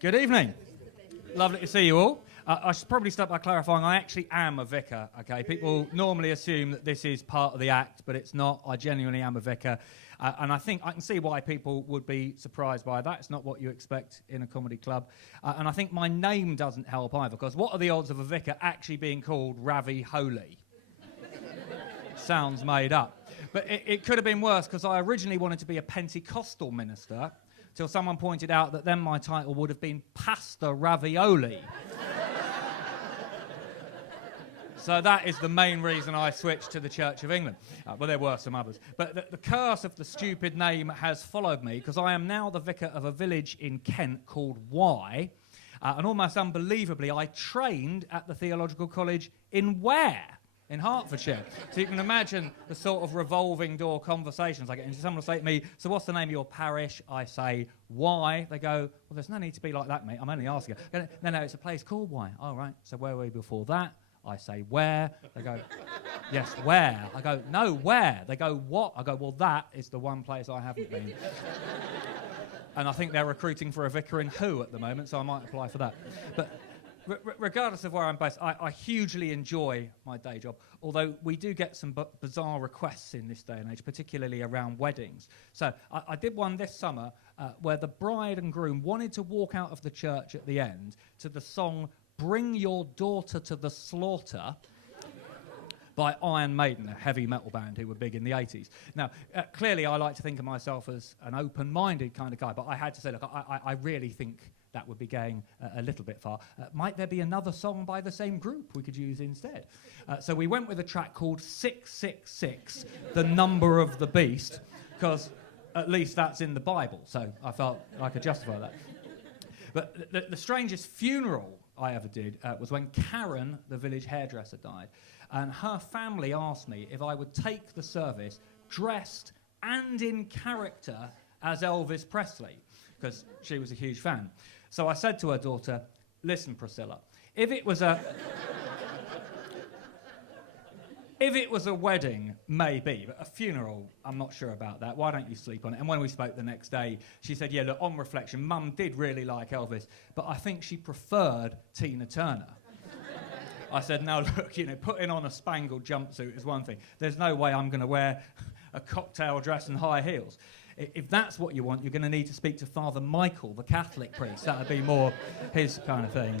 Good evening. Lovely to see you all. I should probably start by clarifying I actually am a vicar, okay? People normally assume that this is part of the act, but it's not. I genuinely am a vicar. And I think I can see why people would be surprised by that. It's not what you expect in a comedy club. And I think my name doesn't help either, because what are the odds of a vicar actually being called Ravi Holy? Sounds made up. But it could have been worse, because I originally wanted to be a Pentecostal minister, till someone pointed out that then my title would have been Pastor Ravioli. So that is the main reason I switched to the Church of England. Well, there were some others. But the curse of the stupid name has followed me, because I am now the vicar of a village in Kent called Wye. And almost unbelievably, I trained at the Theological College in Ware, in Hertfordshire. So you can imagine the sort of revolving door conversations I get into. Someone will say to me, so what's the name of your parish? I say, Why? They go, well, there's no need to be like that, mate. I'm only asking. No, it's a place called Wye. All right, so where were we before that? I say, where? They go, yes, where? I go, no, where? They go, what? I go, well, that is the one place I haven't been. And I think they're recruiting for a vicar in Who at the moment, so I might apply for that. But regardless of where I'm based, I hugely enjoy my day job, although we do get some bizarre requests in this day and age, particularly around weddings. So I did one this summer where the bride and groom wanted to walk out of the church at the end to the song Bring Your Daughter to the Slaughter by Iron Maiden, a heavy metal band who were big in the 80s. Now, clearly I like to think of myself as an open-minded kind of guy, but I had to say, look, I really think that would be going a little bit far. Might there be another song by the same group we could use instead? So we went with a track called 666, the number of the beast, because at least that's in the Bible, so I felt I could justify that. But the strangest funeral I ever did was when Karen, the village hairdresser, died. And her family asked me if I would take the service dressed and in character as Elvis Presley, because she was a huge fan. So I said to her daughter, listen, Priscilla, if it was a wedding, maybe, but a funeral, I'm not sure about that. Why don't you sleep on it? And when we spoke the next day, she said, yeah, look, on reflection, Mum did really like Elvis, but I think she preferred Tina Turner. I said, now look, putting on a spangled jumpsuit is one thing. There's no way I'm going to wear a cocktail dress and high heels. If that's what you want, you're going to need to speak to Father Michael, the Catholic priest. That would be more his kind of thing.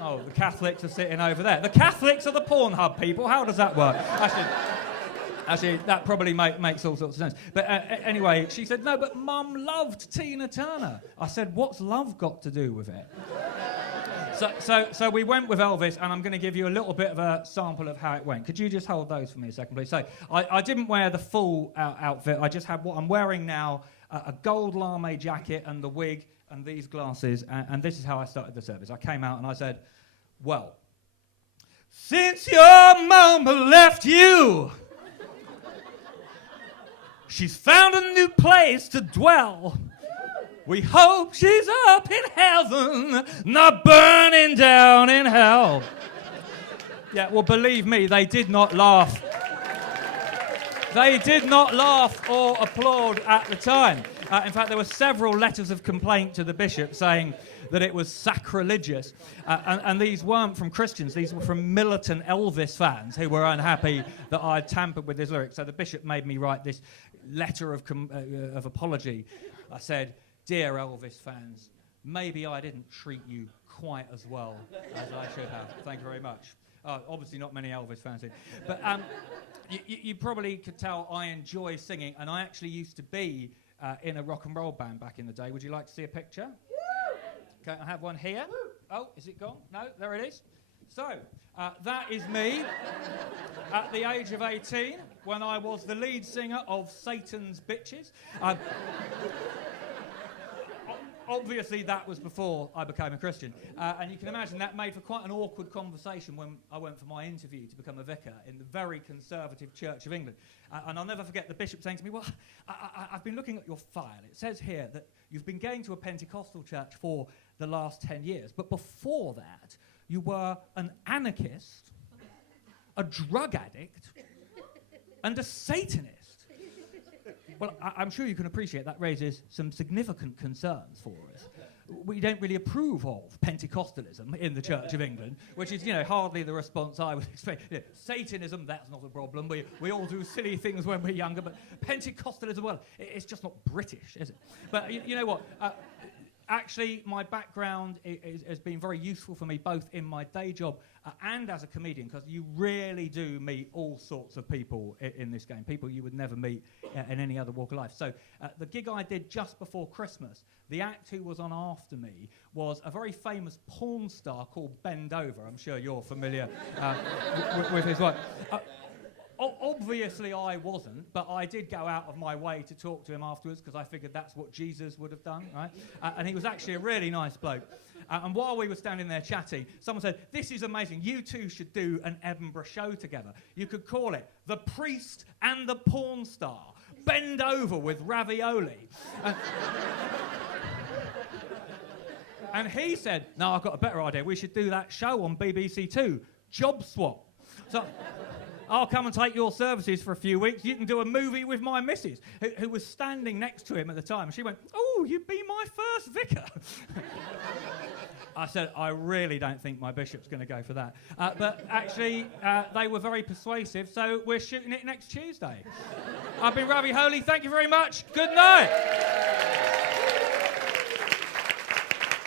Oh, the Catholics are sitting over there. The Catholics are the Pornhub people. How does that work? Actually, that probably makes all sorts of sense. But anyway, she said, no, but Mum loved Tina Turner. I said, what's love got to do with it? So we went with Elvis, and I'm going to give you a little bit of a sample of how it went. Could you just hold those for me a second, please? So I didn't wear the full outfit. I just had what I'm wearing now, a gold lame jacket and the wig and these glasses, and this is how I started the service. I came out and I said, well, since your mama left you, she's found a new place to dwell. We hope she's up in heaven, not burning down in hell. Yeah, well, believe me, they did not laugh. They did not laugh or applaud at the time. In fact, there were several letters of complaint to the bishop saying that it was sacrilegious. And these weren't from Christians. These were from militant Elvis fans who were unhappy that I'd tampered with his lyrics. So the bishop made me write this letter of apology. I said, dear Elvis fans, maybe I didn't treat you quite as well as I should have. Thank you very much. Obviously not many Elvis fans here. But you probably could tell I enjoy singing, and I actually used to be in a rock and roll band back in the day. Would you like to see a picture? Okay, I have one here. Oh, is it gone? No, there it is. So, that is me at the age of 18 when I was the lead singer of Satan's Bitches. Obviously, that was before I became a Christian. And you can imagine that made for quite an awkward conversation when I went for my interview to become a vicar in the very conservative Church of England. And I'll never forget the bishop saying to me, well, I've been looking at your file. It says here that you've been going to a Pentecostal church for the last 10 years. But before that, you were an anarchist, a drug addict, and a Satanist. Well, I'm sure you can appreciate that raises some significant concerns for us. we don't really approve of Pentecostalism in the Church of England, which is, hardly the response I would expect. Satanism, that's not a problem. We all do silly things when we're younger, but Pentecostalism, well, it's just not British, is it? But you know what? Actually, my background has been very useful for me, both in my day job and as a comedian, because you really do meet all sorts of people in this game, people you would never meet in any other walk of life. So the gig I did just before Christmas, the act who was on after me was a very famous porn star called Bend Over. I'm sure you're familiar with his work. Obviously, I wasn't, but I did go out of my way to talk to him afterwards because I figured that's what Jesus would have done, right? And he was actually a really nice bloke. And while we were standing there chatting, someone said, "This is amazing. You two should do an Edinburgh show together. You could call it The Priest and the Porn Star. Bend Over with Ravioli." And he said, "No, I've got a better idea. We should do that show on BBC Two, Job Swap. So I'll come and take your services for a few weeks. You can do a movie with my missus," who was standing next to him at the time. She went, "Oh, you'd be my first vicar." I said, "I really don't think my bishop's going to go for that." But actually, they were very persuasive, so we're shooting it next Tuesday. I've been Ravi Holy. Thank you very much. Good night.